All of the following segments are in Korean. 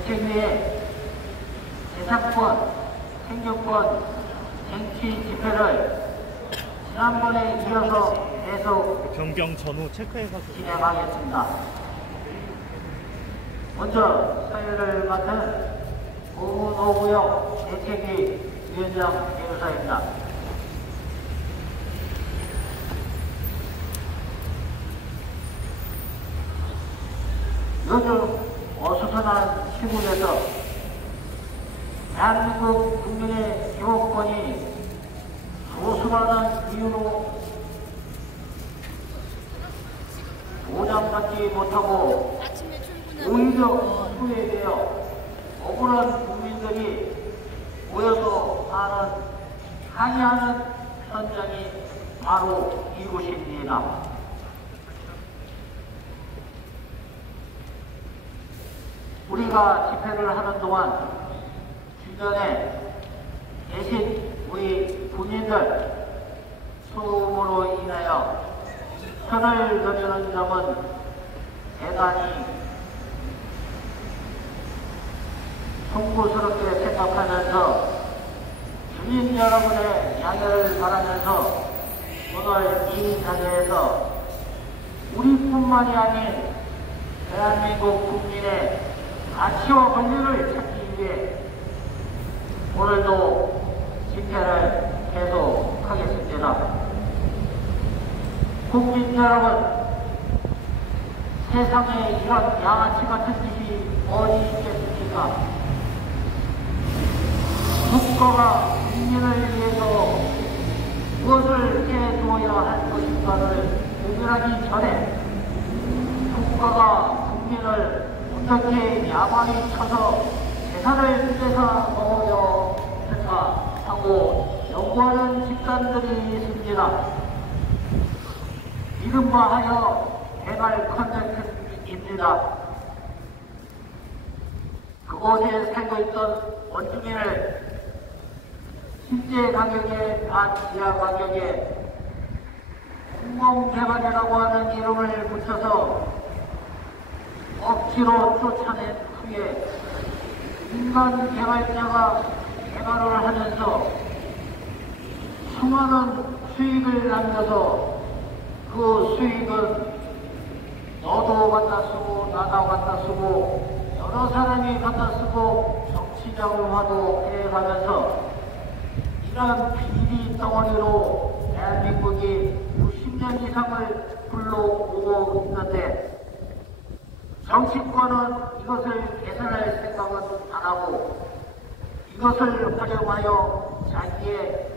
대책위에 재산권, 생존권, 쟁취 집회를 지난번에 이어서 계속 변경 전후 체크해서 진행하겠습니다. 먼저 사회를 맡은 오노구역 대책위 위원장 변호사입니다. 요즘 어수선한 시국에서 대한민국 국민의 기본권이 소수라는 이유로 보장받지 못하고 오히려 소외되어 억울한 국민들이 모여서 사는 항의하는 현장이 바로 이곳입니다. 우리가 집회를 하는 동안 주변에 계신 우리 군인들 소음으로 인하여 편을 드리는 점은 대단히 송구스럽게 생각하면서 주민 여러분의 양해를 바라면서 오늘 이 자리에서 우리뿐만이 아닌 대한민국 국민의 가치와 권리를 찾기 위해 오늘도 집회를 계속하겠습니다. 국민 여러분, 세상에 이런 양아치 같은 짓이 어디 있겠습니까? 국가가 국민을 위해서 무엇을 해두어야 할 것인가를 구별하기 전에 국가가 국민을 어떻게 야만이 쳐서 재산을 뺏어 먹어야 할까 하고 연구하는 집단들이 있습니다. 이른바 하여 개발 컨텐츠입니다. 그곳에 살고 있던 원주민을 실제 가격에 반 이하 가격에 공공개발이라고 하는 이름을 붙여서 억지로 쫓아낸 후에 민간 개발자가 개발을 하면서 수많은 수익을 남겨서 그 수익은 너도 갖다 쓰고 나도 갖다 쓰고 여러 사람이 갖다 쓰고 정치자금화도 해가면서 이러한 비리 덩어리로 대한민국이 60년 이상을 불러오고 있는데 정치권은 이것을 개선할 생각은 안 하고 이것을 활용하여 자기의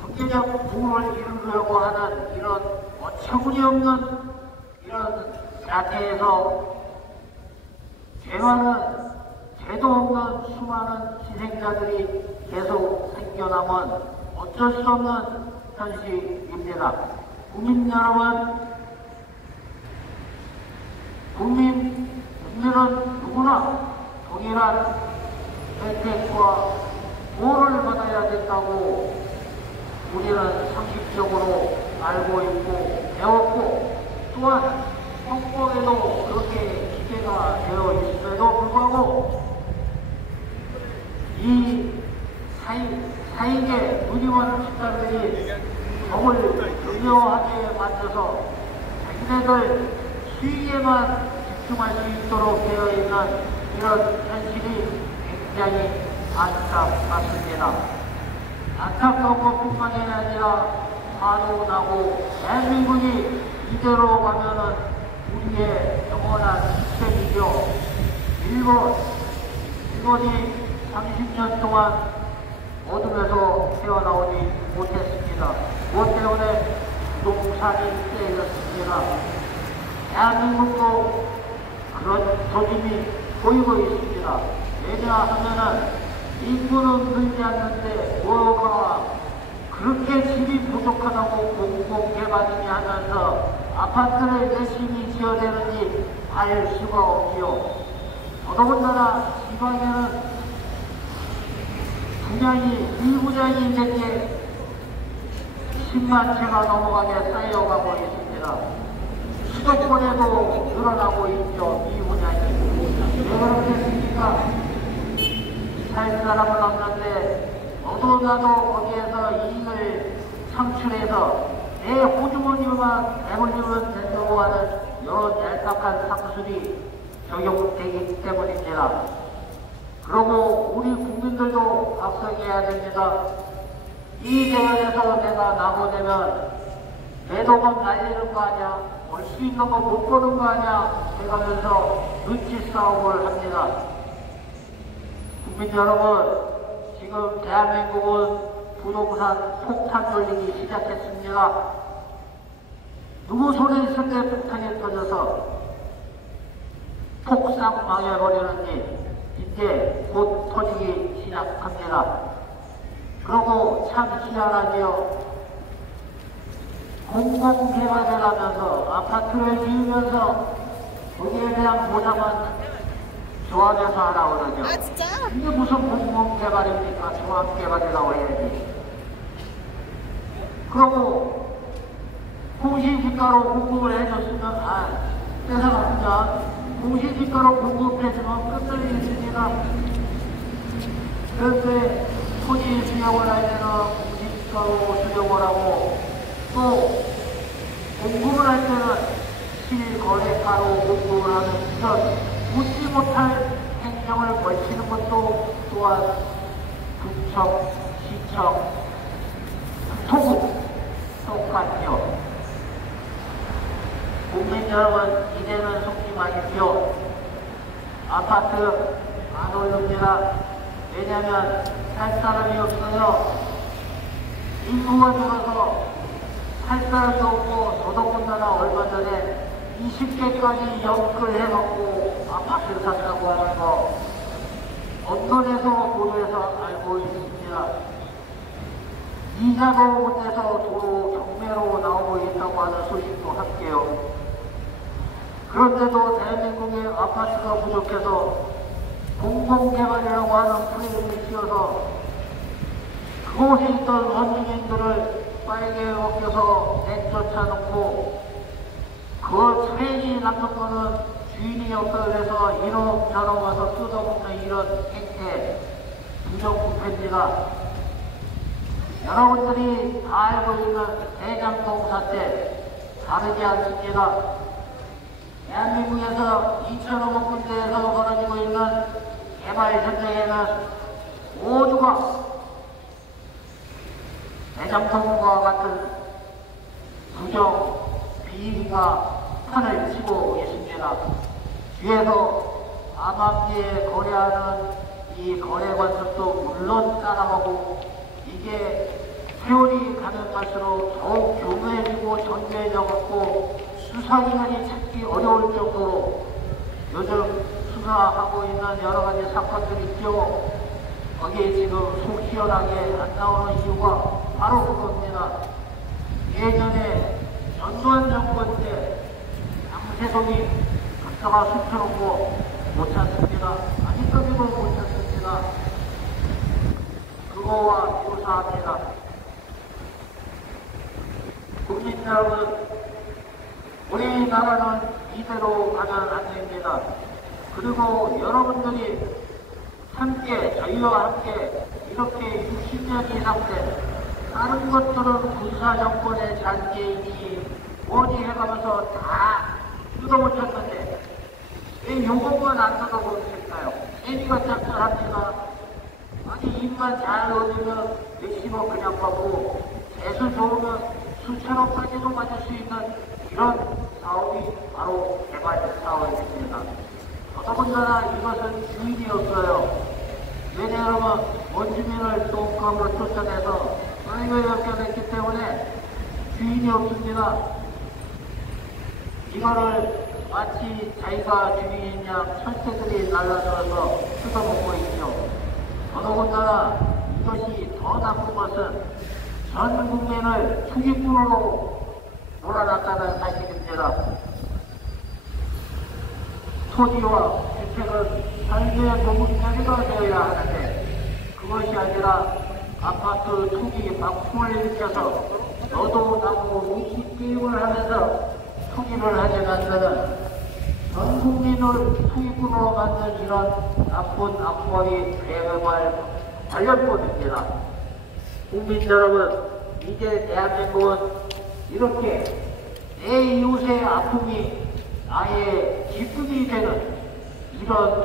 경제적 부를 이루려고 하는 이런 어처구니없는 이런 자태에서 죄와는 죄도 없는 수많은 희생자들이 계속 생겨나면 어쩔 수 없는 현실입니다. 국민 여러분, 국민은 누구나 동일한 혜택과 보호를 받아야 된다고 우리는 상식적으로 알고 있고 배웠고 또한 헌법에도 그렇게 기재가 되어 있음에도 불구하고 이 사익에 누리원 집단들이 법을 교묘하게 만들어서 자기네들 수익에만 집중할 수 있도록 되어 있는 이런 현실이 굉장히 안타깝습니다. 안타까운 것뿐만이 아니라 화도 나고 대한민국이 이대로 가면은 우리의 영원한 희생이죠. 일본이 30년 동안 어둠에서 헤어나오지 못했습니다. 무엇 때문에 부동산이 깨졌습니다. 대한민국도 그런 조짐이 보이고 있습니다. 왜냐하면은 인구는 늘지 않는데 뭐가 그렇게 집이 부족하다고 공공개발이니 하면서 아파트를 열심히 지어대는지 알 수가 없지요. 더더군다나 지방에는 분양이, 미분양이 이제 10만 채가 넘어가게 쌓여가고 있습니다. 수도권에도 늘어나고 있죠, 미분양이. 왜 그렇겠습니까? 살 사람은 없는데 너도 나도 거기에서 이익을 창출해서 내 호주머니만 배불리면 된다고 하는 이런 얄팍한 상술이 적용되기 때문입니다. 그리고 우리 국민들도 각성해야 됩니다. 이 대안에서 내가 나고되면 내 돈은 날리는 거 아니야? 볼 수 있는 거 못 보는 거 아니야? 해가면서 눈치 싸움을 합니다. 국민 여러분, 지금 대한민국은 부동산 폭탄 돌리기 시작했습니다. 누구 손에 있을 때 폭탄이 터져서 폭삭 망해버리는 일, 이제 곧 터지기 시작합니다. 그러고 참 희한하지요. 공공개발을 하면서 아파트를 지으면서 거기에 대한 보상은 조합에서 하라고 그러죠. 아 진짜? 이게 무슨 공공개발입니까? 조합개발이라고 해야지. 그러고 공시지가로 공급을 해줬으면 뺏어갑니다. 공시지가로 공급해주면 끝을 있습니다. 그런데 토지 수용을 할 때는 공시지가로 수용을 하고 또 공급을 할 때는 실거래가로 공급을 하는 이런 묻지 못할 행정을 걸치는 것도 또한 구청, 시청, 토국 똑같죠. 국민 여러분, 이제는 속지 마십시오. 아파트 안 오릅니다. 왜냐하면 살 사람이 없어요. 인구가 줄어서 할 사람도 없고, 더더군다나 얼마 전에 20개까지 연끌해갖고 아파트를 샀다고 하는 거 언론에서 보도해서 알고 있습니다. 이자도 못 내서 도로 경매로 나오고 있다고 하는 소식도 함께요. 그런데도 대한민국의 아파트가 부족해서 공공개발이라고 하는 프레임을 씌워서 그곳에 있던 원주민들을 빨개 벗겨서 내쫓아 놓고 그 트레인이 남는 거는 주인이 없다 그래서 이놈 저놈 와서 뜯어먹는 이런 행태 부정부패입니다. 여러분들이 다 알고 있는 대장동 사태 다르지 않습니다. 대한민국에서 2,000억 군데에서 벌어지고 있는 개발 현장에는 모두가 대장동과 같은 부정 비리가 판을 치고 있습니다. 뒤에서 암암리에 거래하는 이 거래관들도 물론 따라가고 이게 세월이 가는 갈수록 더욱 교묘해지고 정교해져갖고 수사기관이 찾기 어려울 정도로 요즘 수사하고 있는 여러가지 사건들이 있죠. 거기에 지금 속 시원하게 안 나오는 이유가 바로 그겁니다. 예전에 전두환 정권 때 양세동이 갔다가 숨겨놓은 거 못 찾습니다. 아직까지도 못 찾습니다. 그거와 유사합니다. 국민 여러분, 우리나라는 이대로 가면 안 됩니다. 그리고 여러분들이 함께, 저희와 함께 이렇게 60년 이상 된 다른 것들은 군사정권의 잔재이니 뭐니 해가면서 다 뜯어붙였는데 왜 요것만 안 뜯어보실까요? 애미가 짭짤합니다. 아니 입만 잘 얻으면 몇십억 그냥 받고 재수 좋으면 수천억까지도 받을 수 있는 이런 사업이 바로 개발 사업입니다. 더더군다나 이것은 주인이 없어요. 왜냐하면 원주민을 똥감으로 쫓아내서 사회에 연결했기 때문에 주인이 없습니다. 이거를 마치 자기가 주인인 양 철새들이 날라들어서 뜯어먹고 있죠. 더더군다나 이것이 더 나쁜 것은 전 국민을 투기꾼으로 몰아놨다는 사실입니다. 토지와 주택은 삶의 노동자리가 되어야 하는데 그것이 아니라 아파트 투기 박풍을 일으켜서 너도 나도 위기 게임을 하면서 투기를 하게 만드는 전 국민을 투입으로 만든 이런 나쁜 악벌이 대응할 관련법입니다. 국민 여러분, 이제 대한민국은 이렇게 내 이웃의 아픔이 나의 기쁨이 되는 이런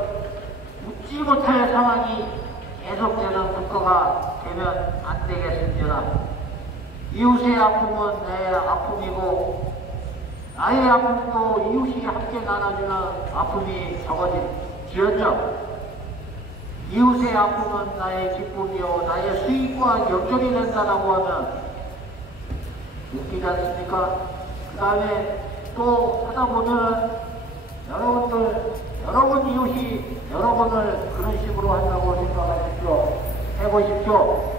웃지 못할 상황이 계속되는 국가가 되면 안 되겠습니다. 이웃의 아픔은 내 아픔이고 나의 아픔도 이웃이 함께 나눠주는 아픔이 적어질지언정 이웃의 아픔은 나의 기쁨이요 나의 수익과 연결이 된다고 하면 웃기지 않습니까? 그 다음에 또 하다 보면 여러분 이웃이 여러분을 그런 식으로 한다고 생각하십시오. 해보십시오.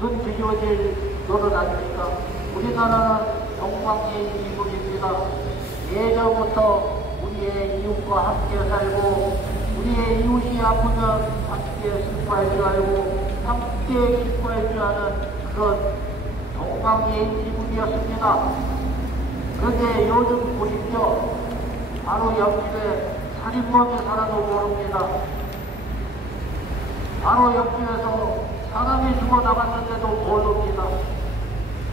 눈 뒤집어질 노릇 아닙니까? 우리나라는 동방예의지국입니다. 예전부터 우리의 이웃과 함께 살고 우리의 이웃이 아프면 함께 슬퍼할 줄 알고 함께 기뻐할 줄 아는 그런 동방예의지국이었습니다. 그런데 요즘 보십시오. 바로 옆집에 살인범이 살아도 모릅니다. 바로 옆집에서 사람이 죽어 나갔는데도 모릅니다.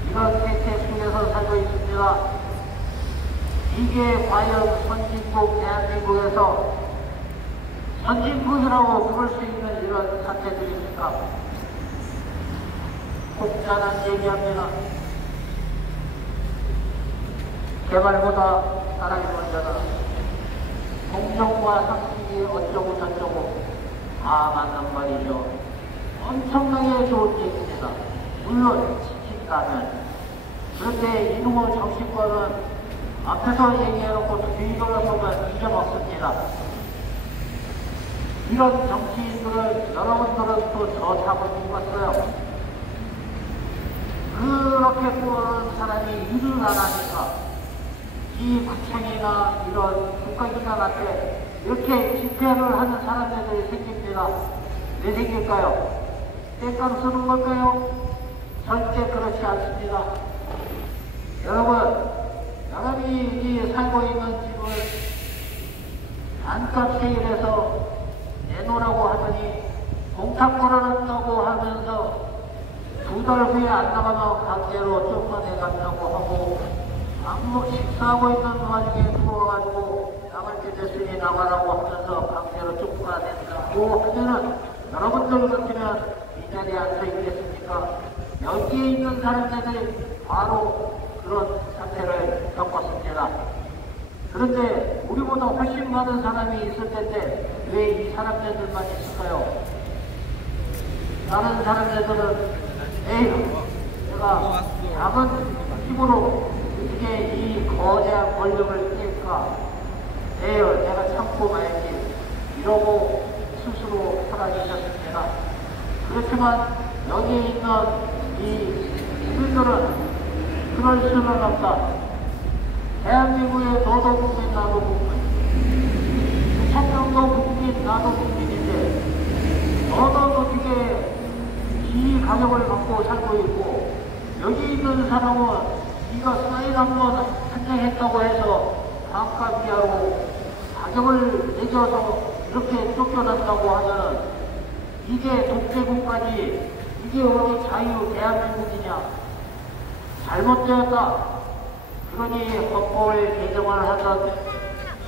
이런 세태 속에서 살고 있습니다. 이게 과연 선진국 대한민국에서 선진국이라고 부를 수 있는 이런 사태들입니까? 혹자는 얘기합니다. 개발보다 사람이 먼저다. 공정과 상식이 어쩌고 저쩌고 다 맞는 말이죠. 엄청나게 좋은 얘기입니다. 물론 지킨다면. 그런데 이놈의 정치권은 앞에서 얘기해놓고 뒤돌아 보면 잊어먹습니다. 이런 정치인들을 여러분들은 또 저 잡을 뽑았어요. 그렇게 뽑은 사람이 일을 안 하니까 이 구청이나 이런 국가기관한테 이렇게 집회를 하는 사람들이 생깁니다. 왜 생길까요? 땡깡 쓰는 걸까요? 절대 그렇지 않습니다. 여러분이 살고 있는 집을 반값 세일해서 내놓으라고 하더니 공탁 걸어놨다고 하면서 2달 후에 안 나가면 강제로 쫓아내 간다고 하고 식사하고 있는 와중에 누워가지고 나갈 때 됐으니 나가라고 하면서 강제로 쫓아낸다고 하면은 여러분들 같으면 이 자리에 앉아 있겠습니까? 여기에 있는 사람들이 바로 그런 사태를 겪었습니다. 그런데 우리보다 훨씬 많은 사람이 있을 텐데 왜 이 사람들만 있을까요? 다른 사람들은 에휴 내가 작은 힘으로 어떻게 이 거대한 권력을 깰까? 에휴 내가 참고 말지 이러고 스스로 사라지셨습니다. 그렇지만 여기에 있는 이 시민들은 그럴 수는 없다. 대한민국의 너도 국민 나도 국민 6,000명도 국민 나도 국민인데 너도 어떻게 이 가격을 받고 살고 있고 여기 있는 사람은 네가 사인 한번 한장했다고 해서 반값 이하로 가격을 매겨서 이렇게 쫓겨난다고 하면 이게 독재국가지 이게 어디 자유 대한민국이냐? 잘못되었다. 그러니 헌법을 개정을 하든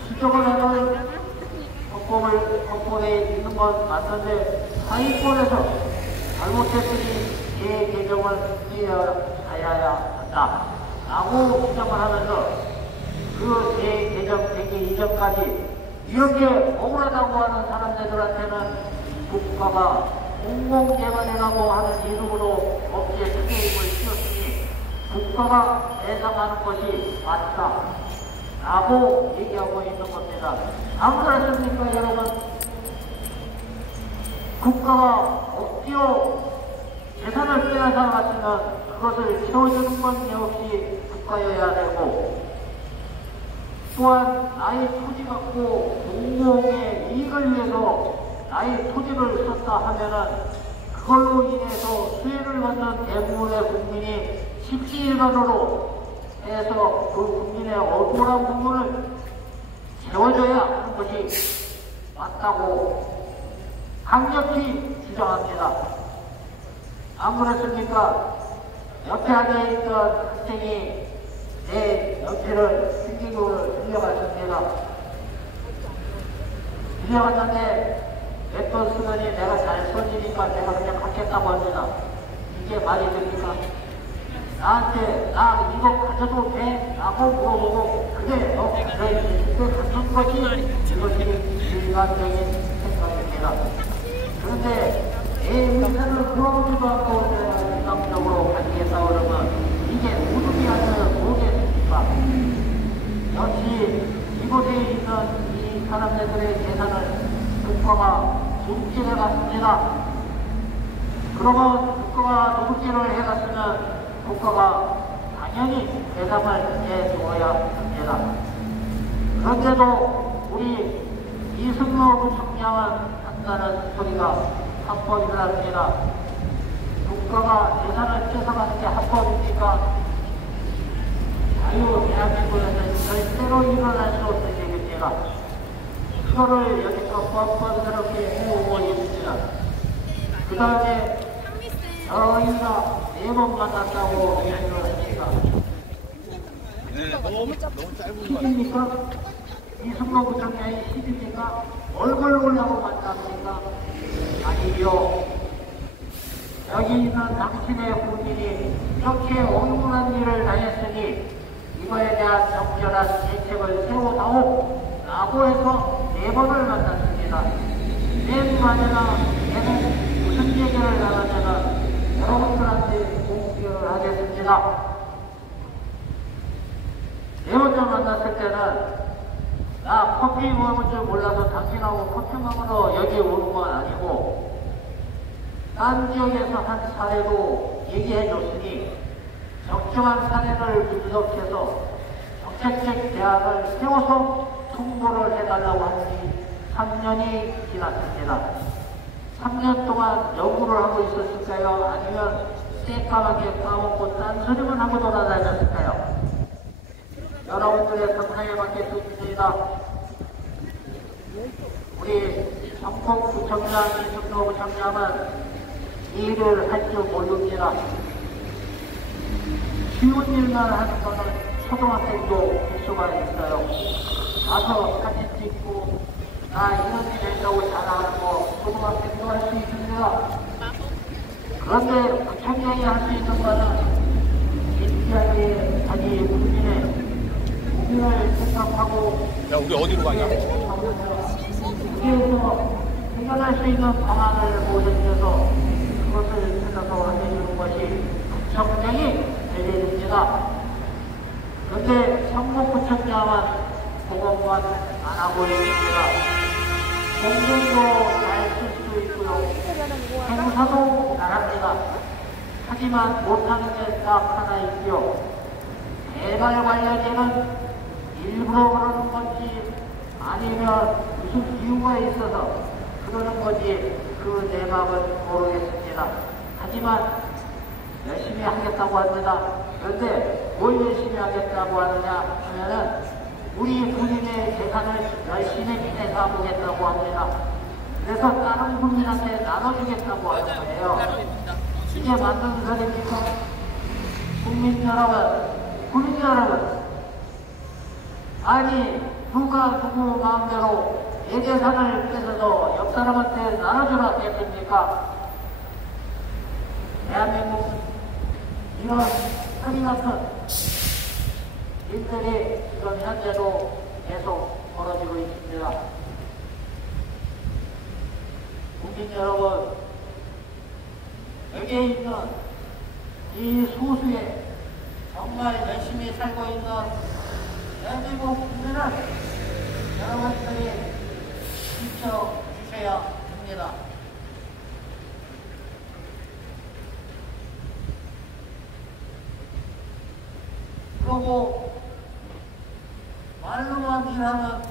수정을 하든 헌법에 있는 건 맞는데 하위권에서 잘못했으니 재개정을 해야 한다. 라고 주장을 하면서 그 재개정되기 이전까지 이렇게 억울하다고 하는 사람들한테는 국가가 공공재관이라고 하는 이름으로 법제 특혜임을 씌웠으니 국가가 배상하는 것이 맞다. 라고 얘기하고 있는 겁니다. 안 그렇습니까, 여러분? 국가가 억지로 재산을 빼앗아 갔으면 그것을 채워주는 건 역시 국가여야 되고 또한 나의 토지 갖고 공공의 이익을 위해서 나의 토지를 썼다 하면은 그걸로 인해서 수혜를 받는 대부분의 국민이 십시일반으로 해서 그 국민의 억울한 부분을 세워줘야 하는 것이 맞다고 강력히 주장합니다. 안 그렇습니까? 옆에 앉아있던 학생이 내 옆에를 신기록을 빌려갔습니다. 빌려갔는데 몇 번 쓰더니 내가 잘 써지니까 내가 그냥 갖겠다고 합니다. 이게 말이 됩니까? 나한테 나 이거 가져도 돼? 라고 물어보고 그래 너 가져야지. 그 갖는 것이 이것이 일반적인 생각입니다. 그런데 내 의사를 물어보지도 않고 내가 일방적으로 가지겠다 그러면 이게 무릎이 아니라 뭐겠습니까? 역시 이곳에 있는 이 사람들의 재산을 국가가 도둑질해 갔습니다. 그러면 국가가 도둑질을 해갔으면 국가가 당연히 대상을 내주어야 합니다. 그런데도 우리 이승로 부총장은 한다는 소리가 합법이랍니다. 국가가 재산을 뺏어가는 게 합법입니까? 자유 대한민국에서 절대로 일어날 수 없는 얘기입니다. 그거를 여기서 뻔뻔스럽게 해오고 있습니다. 그 다음에 저희가 4번 만났다고 얘기를 합니다. 너무 짧은 거 시입니까? 이승로 부총장이 시입니까? 얼굴 보려고 만납니까? 아니요. 여기 있는 당신의 본인이 이렇게 억울한 일을 당했으니 이거에 대한 적절한 대책을 세워다오 라고 해서 4번을 만났습니다. 맨 마지막 얘는 무슨 얘기를 나가냐면 여러분들한테 공개를 하겠습니다. 4번째 만났을 때는 나 커피 먹을 줄 몰라서 당신하고 커피 먹으러 여기 오는 건 아니고 딴 지역에서 한 사례도 얘기해 줬으니 적정한 사례를 분석해서 정책적 대안을 세워서 통보를 해달라고 하니 3년이 지났습니다. 3년 동안 연구를 하고 있었을까요? 아니면 새까맣게 까먹고 딴소리만 하고 돌아다녔을까요? 여러분들의 상상에 맡겼습니다. 우리 성북구청장 이승로 부청장은 일을 할 줄 모릅니다. 쉬운 일만 하는 거는 초등학생도 할 수가 있어요. 가서 사진 찍고 나 이런 일 된다고 자랑하는 거 초등학생도 할 수 있습니다. 그런데 부청장이 할 수 있는 거는 진지하게 자기 국민의 국민을 생각하고 야, 우리 어디로 가냐? 여기에서 해결할 수 있는 방안을 보여주셔서 그것을 찾아서 해주는 것이 부청장이 될 일입니다. 그런데 성북구청장은 그것만 안 하고 있습니다. 공공도 잘 쓸 수 있고요. 행사도 잘합니다. 하지만 못하는 게 딱 하나 있고요. 개발 관련에는 일부러 그러는 건지 아니면 무슨 이유가 있어서 그러는 건지 그 내막은 모르겠습니다. 하지만 열심히 하겠다고 합니다. 그런데 뭘 열심히 하겠다고 하느냐 하면은 우리 국민의 재산을 열심히 뺏어보겠다고 합니다. 그래서 다른 국민한테 나눠주겠다고 하는 거예요. 이게 맞는 소리입니까? 국민 여러분, 아니 누가 누구 마음대로 내 재산을 뺏어서 옆 사람한테 나눠주라 했습니까? 대한민국 이런 허리 같은 일들이 지금 현재도 계속 벌어지고 있습니다. 국민 여러분, 여기에 있는 이 소수의 정말 열심히 살고 있는 대한민국 국민을 여러분들이 지켜주셔야 합니다. 그리고 말로만 일하는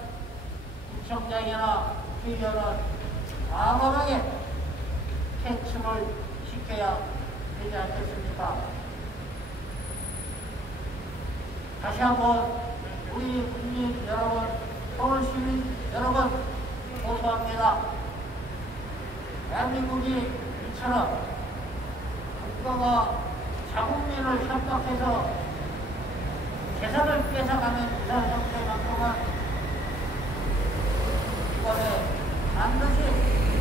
구청장이나 의원은 과감하게 퇴출을 시켜야 되지 않겠습니까? 다시 한번 우리 국민 여러분 서울 시민 여러분 고소합니다. 대한민국이 이처럼 국가가 자국민을 협박해서 재산을 뺏어가는 이런 형태만큼은 이번에 반드시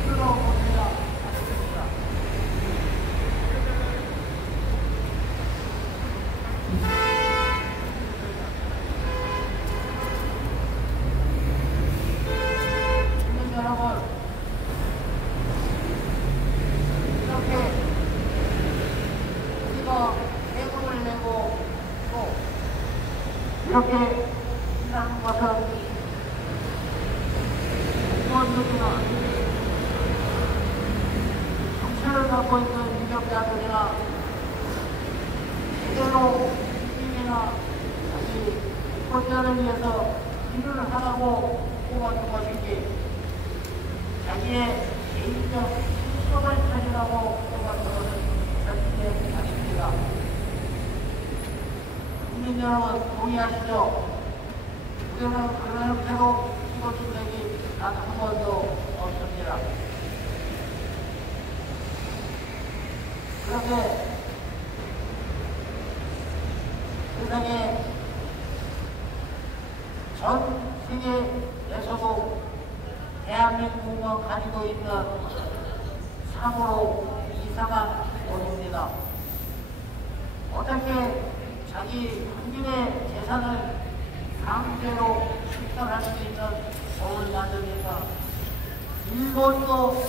들어보셔야 하겠습니다. 시민 여러분, 이렇게 우리가 세금을 내고 또 이렇게 일하는 것은 공무원들이나 정체를 갖고 있는 유력자들이나 제대로 국민이나 자기 권자를 위해서 일을 하라고 뽑아준 것인지 자기의 개인적 실속을 찾으라고 뽑아준 것은 절대 아닙니다. 국민 여러분 동의하시죠? 우리는 그런 형태로 찍어준 적이 단 한 번도 없습니다. 그런데 세상에 전 세계에서도 대한민국만 가지고 있는 참으로 이상한 법입니다. 어떻게 자기 국민의 재산을 강제로 축탈할 수 있는 법을 만듭니까? 일본도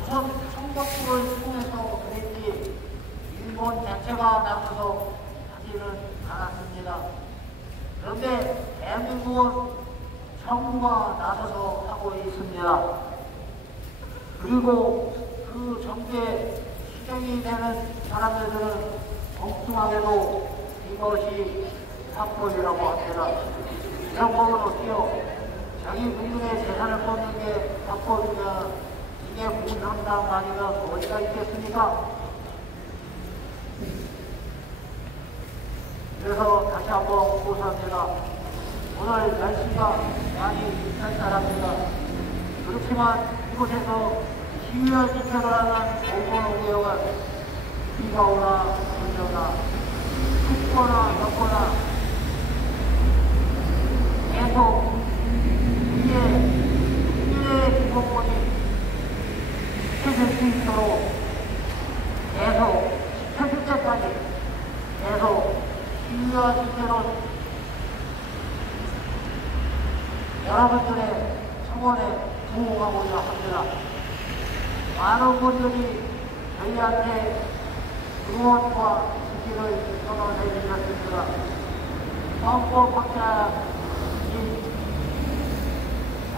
조선 청법부를 통해서 그랬지 일본 자체가 나서서 하지는 않았습니다. 그런데 대한민국은 정부가 나서서 하고 있습니다. 그리고 그 정부에 시정이 되는 사람들은 엉뚱하게도 이것이 합법이라고 합니다. 이런 법은 어때요? 자기 국민의 재산을 뽑는 게 합법이면 이게 공산당 아니면 어디가 있겠습니까? 그래서 다시 한번 고소합니다. 오늘 날씨가 많이 쌀쌀합니다. 그렇지만 이곳에서 시위와 집회를 하는 공무원의원은 비가 오나 비 오나 춥거나 덥거나 계속 국민의 기본권이 지켜질 수 있도록 계속 지켜질 때까지 계속 시위와 집회로 여러분들의 청원에 부응하고자 합니다. 많은 분들이 저희한테 응원과 지지를 선언해 주셨습니다. 헌법학자인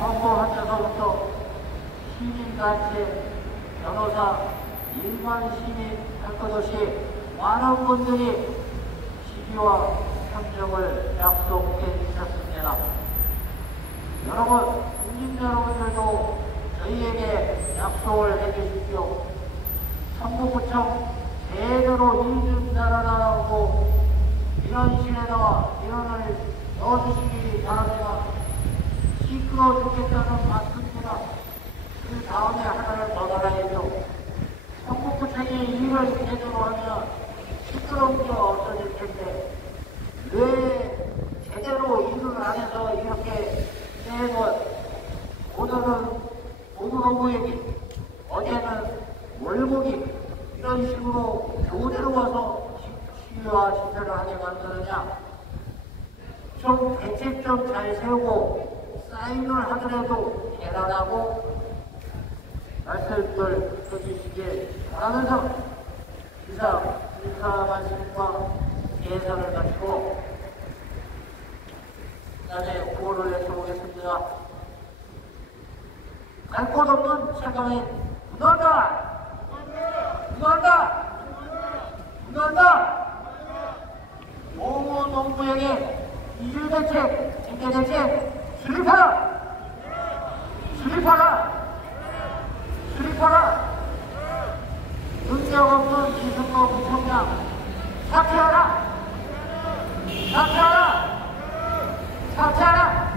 헌법학자서부터 시민단체, 변호사, 일반 시민 할 것 없이 많은 분들이 지지와 협력을 약속해 주셨습니다. 여러분, 국민 여러분들도 저희에게 약속을 해 주십시오. 성북구청 제대로 일 좀 잘하라고 민원실에다가 민원을 넣어주시기 바랍니다. 시끄러워 죽겠다는 맞습니다. 그 다음에 하나를 더 달아야죠. 성북구청이 일을 제대로 하면 시끄러운 게 없어질 텐데 왜 제대로 일을 안 해서 이렇게 매번 오늘은 오후노부얘기 어제는 월곡이 이런 식으로 교대로 와서 시위와 집회를 하게 만드느냐. 좀 대책 좀 잘 세우고 사인을 하더라도 대단하고 말씀을 해주시길 바라면서 이상 인사 말씀과 예산을 마치고 그다음에 구호를 외쳐보겠습니다. 갈 곳 없는 차가운 무너다! 무너다! 무너다! 노무노무에게 이율대책, 징계대책 수립하라! 수립하라! 수립하라! 능력 없는 이승호 부총장 사퇴하라! 사퇴하라! 사퇴하라!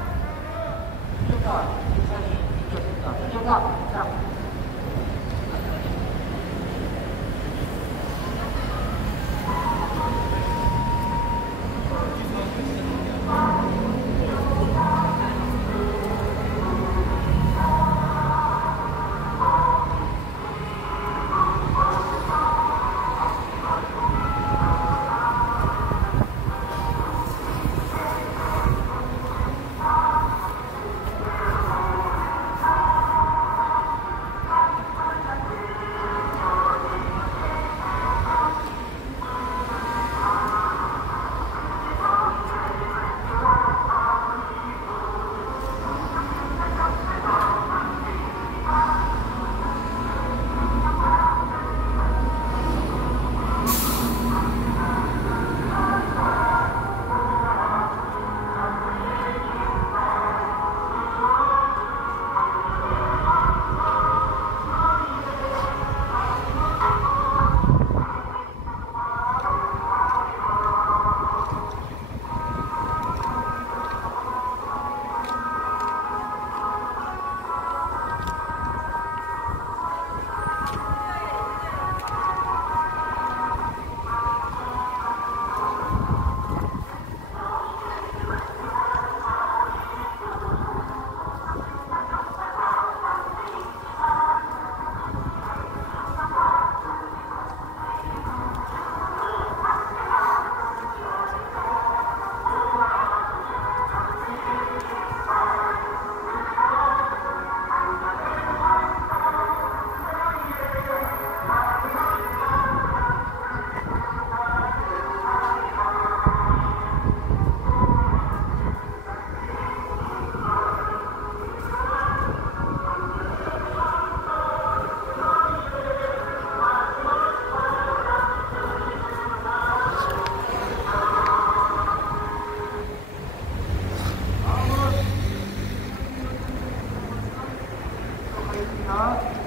있습니다.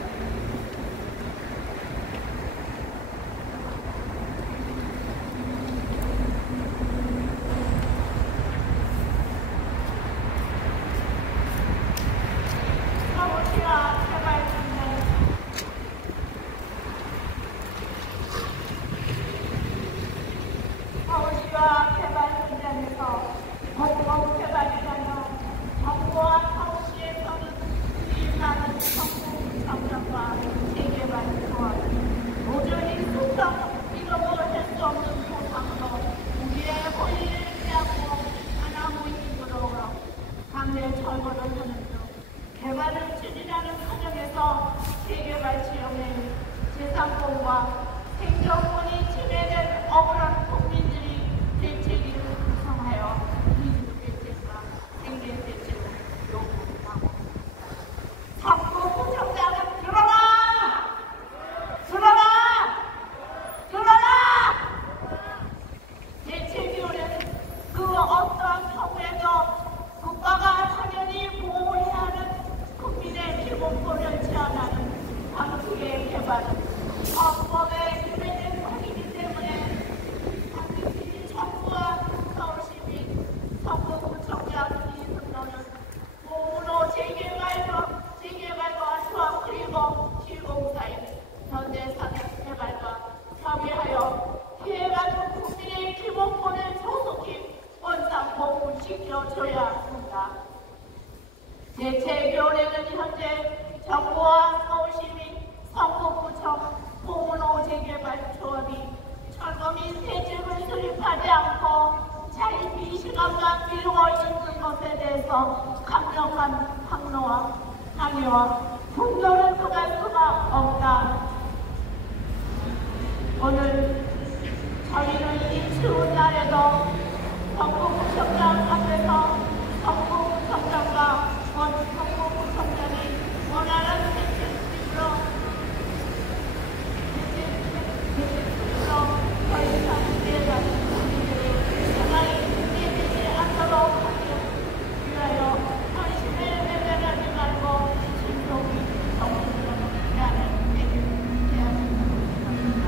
서울시와 개발 현장에서 공공 개발이라며 정부와 서울시에서는 수입하는 성공 성장과 재개발 조합은 도저히 이뤄볼 수 없는 보상으로 우리의 권리를 빼앗고 하나무 힘으로 강제 철거를 하는 중 개발을 추진하는 과정에서 재개발 지역의 재산권과 생존권이 침해된 억울한 국민들이 대책위를 구성하여 민주대책과 생계대책을 요구하고 있습니다. 정부부총장은 들어라! 들어라! 들어라! 대책위원회는 그 어떠한 경우에도 국가가 당연히 보호해야 하는 국민의 기본권을 제한하는 방식의 개발은 헌법에 규정된 것이기 때문에 반드시 정부와 서울시민, 정부부총장 이승로는 공무로 재개발과 조합 그리고 시공사인 현대산업개발과 협의하여 피해받은 국민의 기본권을 조속히 원상 복구시켜줘야 합니다. 대책위원회는 현재 정부와 서울시민, 성북구청, 공무로 재개발 조합이 철거 및 대책을 수립하지 않고 자립 시간만 미루고 있는 것에 대해서 강력한 항의와 분노를 금할 수가 없다. 오늘 저희는 이 추운 날에도 성북구청장 앞에서 성북구청장과 성북구청장이 원하는 대책으로 더 이상 피해자는 국민들의 생활이 흔들리지 않도록 하기 위하여 헌신에 매달리지 말고 신속히 정부를 해야하는 해야 한다고 생각합니다.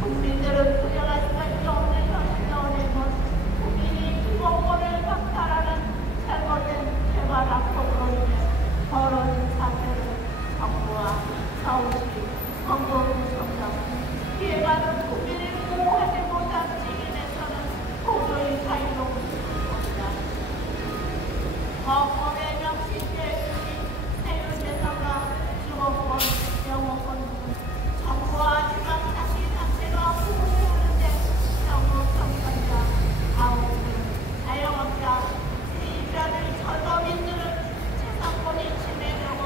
국민들은 부정할 수밖에 없는 현실에는 국민이 기본권을 박탈하는 잘못된 개발 악법으로 인해 벌어진 사태를 정부와 서울시, 성북구청장 피해받은 국민을 보호하지 못한 지인에서는 도저히 자유로울 수 없다. 헌법에 명시되어 있는 자유재산과 주거권, 영어권 등 정부와 지방자치단체가 보호하는데 정부 평가자, 가옥들, 자영업자, 세입자들, 철거민들은 재산권이 침해되고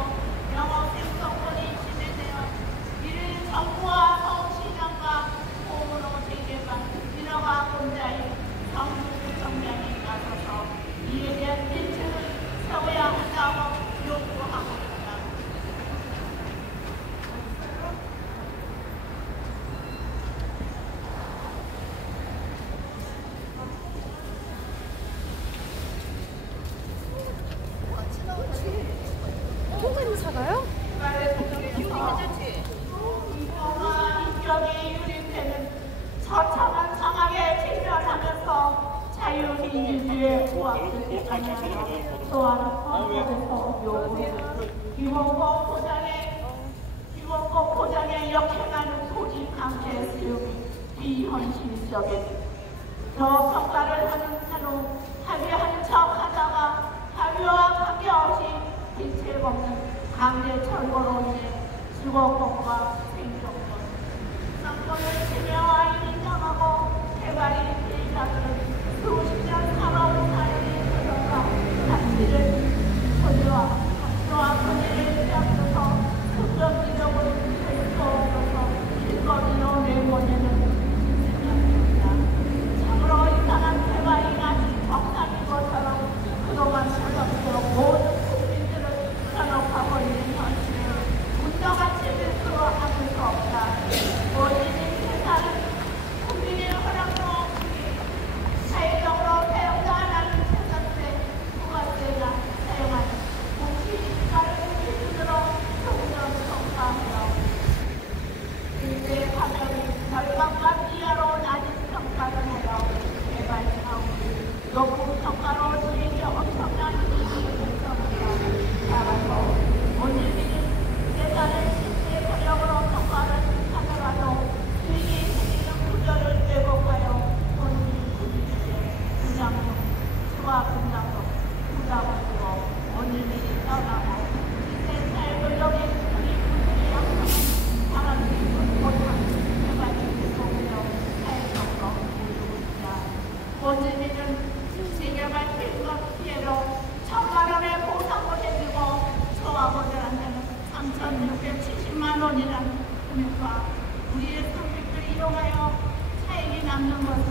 영업 생성권이 침해되어 이를 정부와 서울시장과 공무로 재개발 민허가 공자인 성북구청장이 나서서 이에 대한 대책을 세워야 한다고 요구하고 있다. 통으로 사가요? 이동화 인격이 유린되는 처참한 상황에 직면하면서 자유민주주의의 부합을 강화하며 또한 헌법에서 요구하는 기본권 포장에 역행하는 토지 강제 수용이 비현실적인 저평가를 하는 한후 합의하는 척 하다가 합의와 관계없이 대책 없는 강제 철거로 인해 주거권과 생존권, 상권을 침해와 인정하고 개발이 피해자들은 수십 년 살아온 사연이 들어가 가치를 권리와 권리를 빼앗겨서 긍정적으로 될수 없어서 길거리로 내보내는 생각입니다. 참으로 이상한 개발이 아직 정상인 것처럼 그동안 살았고 모든 국민들을 산업하고 있는 현실을 분노같이 밀수하는 수 없다. 본인이 회사는 국민의 허락도 없이 민원이라는 금액과 우리의 상식을 이용하여 차익이 남는 것은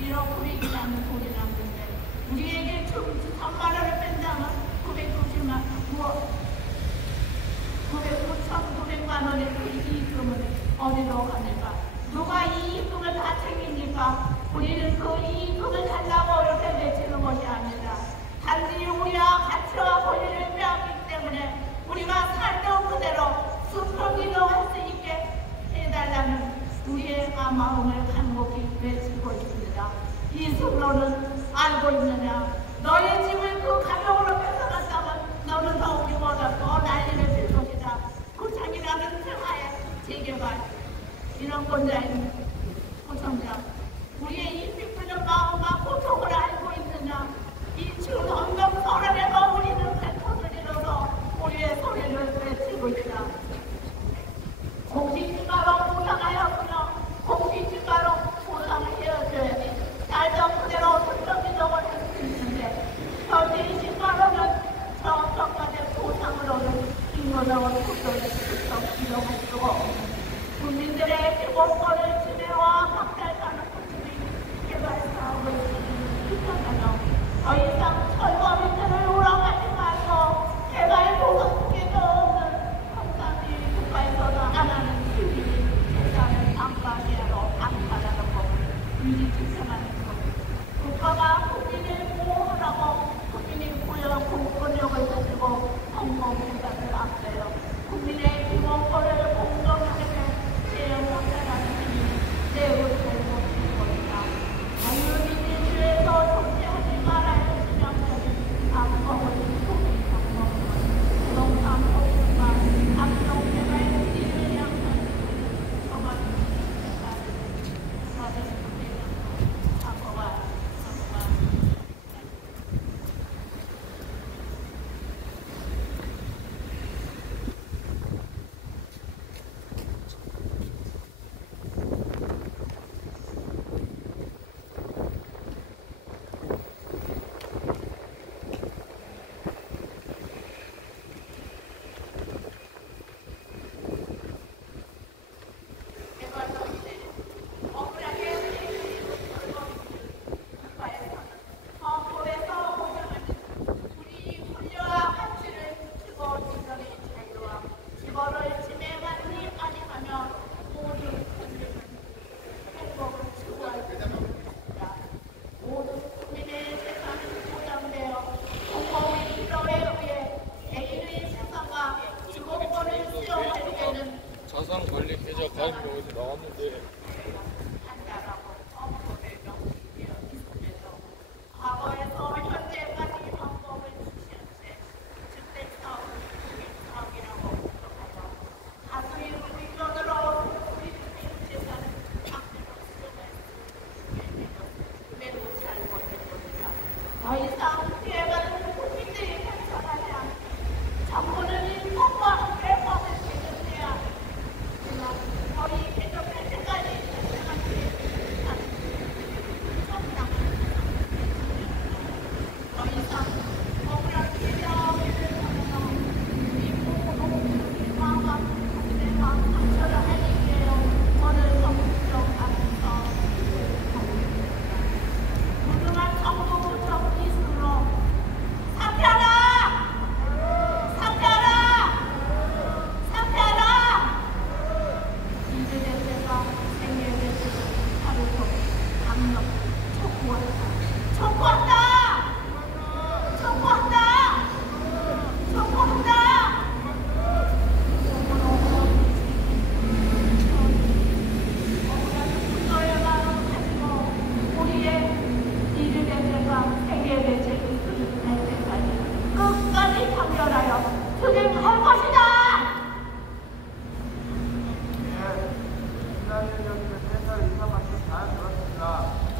1억 900이라는 돈이 남는데 우리에게 1,000만 원을 뺀다면 990만 9,900만 원의 그 이익금은 어디로 가니까 누가 이 이익금을 다 챙깁니까? 우리는 그 이익금을 달라고 이렇게 내치는 것이 아니라 단지 우리와 가치와 권리를 빼앗기 때문에 우리가 살던 그대로 수평 이동할 수 있게 해달라는 우리의 마음을 간곡히 외치고 있습니다. 이 승로는 알고 있느냐? 너의 집을 그 가족으로 뺏어갔다면 너는 더 우리보다 더 난리를 필 것이다. 구창이라는 생하에 재개발 인원권자인 구청장 우리의 이 피부는 마음과 고통을 알고 있느냐? 이 추운 언덕 서랍에서 우리는 뱉어를 잃어서 우리의 소리를 외치고 있다. 공식지가로 보상하였으며 공식지가로 보상을 해야지 살던 그대로 슬쩍이적을 할 수 있는데 현지지가로는 저평가된 보상을 얻은 인권을 구조에 슬쩍 이용할 수가 없는 국민들의 기본권을 침해와 박탈하는 구축이 개발 사업을 시작하며 더 이상 철거 밑에를 우러가지 말고 개발 보상국에도 없는 공산주의 국가에서도 안 하는 시민이 재산을 안방이로 안탈하는 법을 미리 지정하는 것. 국가가 국민을 보호하라고 국민이 부여한 공권력을 가지고 공공기관을 앞세워 국민의 기본권을 공정하게 제어한다는 힘이 매우 잘못된 것이다. 자유민주주의에서 존재하지 말아야 할 지정적인 악법을 소비 정법을 농산 호주와 악동개발 우리를 향한 정한 사전 사고가 자산관리계좌 가입 명에서 나왔는데